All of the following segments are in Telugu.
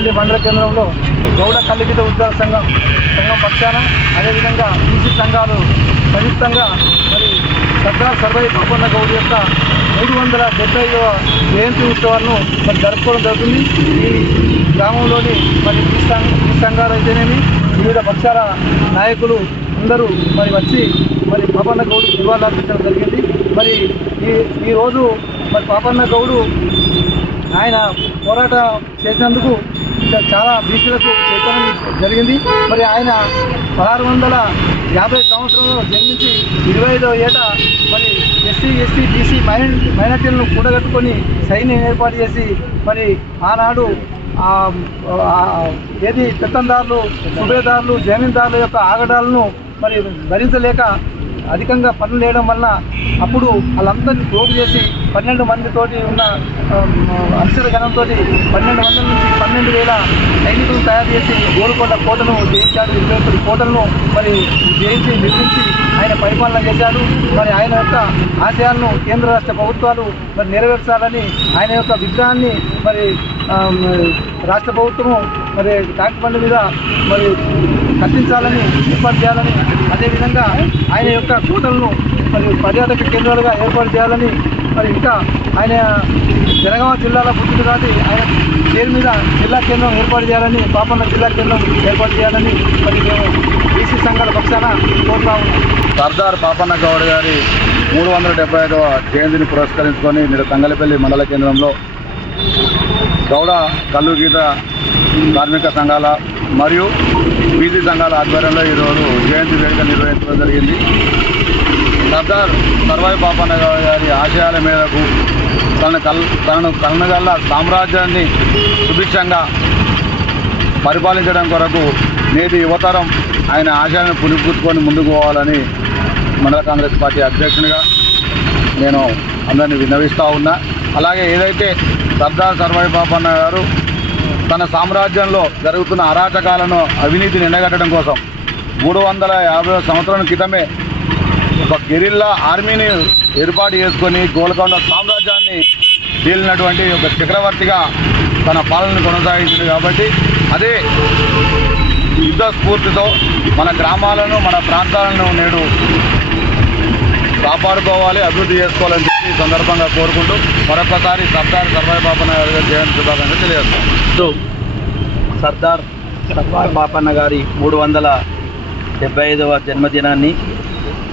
తంగలపల్లి మండల కేంద్రంలో గౌడ కల్లిగీత ఉద్యోగ సంఘం పక్షాన అదేవిధంగా బీసీ సంఘాలు సంయుక్తంగా మరి సర్దార్ సర్వై పాపన్న గౌడ్ యొక్క 375వ జయంతి ఉత్సవాలను మరి జరుపుకోవడం జరుగుతుంది. ఈ గ్రామంలోని మరి బీసీ సంఘాలు అయితేనేమి వివిధ పక్షాల నాయకులు అందరూ మరి వచ్చి మరి పాపన్న గౌడ్ నివాళులు అర్పించడం జరిగింది. మరి ఈరోజు మరి పాపన్న గౌడు ఆయన పోరాటం చేసినందుకు చాలా బీసీలకు చైతన్యం జరిగింది. మరి ఆయన 1650 సంవత్సరంలో జన్మించి 25వ ఏట మరి ఎస్సీ బీసీ మైనార్టీలను కూడగట్టుకొని సైన్యం ఏర్పాటు చేసి మరి ఆనాడు ఏది పెత్తందారులు సుబేదారులు జమీందారుల యొక్క ఆగడాలను మరి భరించలేక అధికంగా పనులు వేయడం వల్ల అప్పుడు వాళ్ళందరినీ పోగు చేసి 12 మందితోటి ఉన్న అక్షర గణంతో 12 మంది నుంచి 12,000 సైనికులను తయారు చేసి గోల్కొండ కోటను జయించాడు. 21 కోటలను మరి జయించి నిర్మించి ఆయన పరిపాలన చేశాడు. మరి ఆయన యొక్క ఆశయాలను కేంద్ర రాష్ట్ర ప్రభుత్వాలు మరి నెరవేర్చాలని ఆయన యొక్క విగ్రహాన్ని మరి రాష్ట్ర ప్రభుత్వము మరి డాక్యుమెంట్ మీద మరి కట్టించాలని ఏర్పాటు చేయాలని, అదేవిధంగా ఆయన యొక్క కోటలను మరి పర్యాటక కేంద్రాలుగా ఏర్పాటు చేయాలని, మరి ఇంకా ఆయన జనగామ జిల్లాలో పుట్టింది కాబట్టి ఆయన పేరు మీద జిల్లా కేంద్రం ఏర్పాటు చేయాలని, పాపన్న జిల్లా కేంద్రం ఏర్పాటు చేయాలని మరి మేము బీసీ సంఘాల పక్షాన కోరుతా ఉన్నాం. సర్దార్ పాపన్న గౌడ్ గారి 375వ జయంతిని పురస్కరించుకొని నేడు తంగలపల్లి మండల కేంద్రంలో గౌడ కల్లు గీత కార్మిక సంఘాల మరియు బీసీ సంఘాల ఆధ్వర్యంలో ఈరోజు జయంతి వేడుక నిర్వహించడం జరిగింది. సర్దార్ సర్వై పాపన్న గౌడ్ గారి ఆశయాల మేరకు తనను కన్నగల్ల సామ్రాజ్యాన్ని సుభిక్షంగా పరిపాలించడం కొరకు నేటి యువతరం ఆయన ఆశయాలను పునిపుచ్చుకొని ముందుకు పోవాలని మండల కాంగ్రెస్ పార్టీ అధ్యక్షునిగా నేను అందరినీ విన్నవిస్తూ ఉన్నా. అలాగే ఏదైతే సర్దార్ సర్వై పాపన్న గారు తన సామ్రాజ్యంలో జరుగుతున్న అరాచకాలను అవినీతిని ఎండగట్టడం కోసం 350 సంవత్సరాల క్రితమే ఒక గెరిల్లా ఆర్మీని ఏర్పాటు చేసుకొని గోల్కొండ సామ్రాజ్యాన్ని తేలినటువంటి ఒక చక్రవర్తిగా తన పాలనను కొనసాగించింది. కాబట్టి అదే యుద్ధ స్ఫూర్తితో మన గ్రామాలను మన ప్రాంతాలను నేడు కాపాడుకోవాలి, అభివృద్ధి చేసుకోవాలని చెప్పి ఈ సందర్భంగా కోరుకుంటూ మరొకసారి సర్దార్ సర్వై పాపన్న గారి జయంతి శుభాకాంక్షలు తెలియజేస్తాం. సర్దార్ సర్వై పాపన్న గారి 375వ జన్మదినాన్ని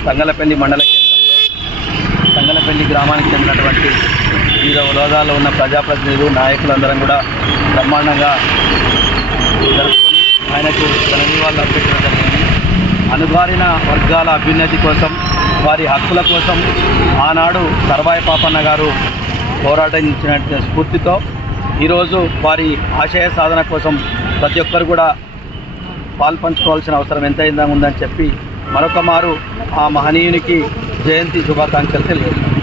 తంగలపల్లి మండల కేంద్రంలో తంగలపల్లి గ్రామానికి చెందినటువంటి వివిధ హోదాలో ఉన్న ప్రజాప్రతినిధులు నాయకులందరం కూడా బ్రహ్మాండంగా జరుపుకొని ఆయనకు ఘన నివాళులు అర్పించడం జరిగింది. అణగారిన వర్గాల అభ్యున్నతి కోసం, వారి హక్కుల కోసం ఆనాడు సర్వై పాపన్న గారు పోరాటించిన స్ఫూర్తితో ఈరోజు వారి ఆశయ సాధన కోసం ప్రతి ఒక్కరు కూడా పాల్పంచుకోవాల్సిన అవసరం ఎంతైందా ఉందని చెప్పి మరొక మారు ఆ మహనీయునికి జయంతి శుభాకాంక్షలు తెలియజేస్తాం.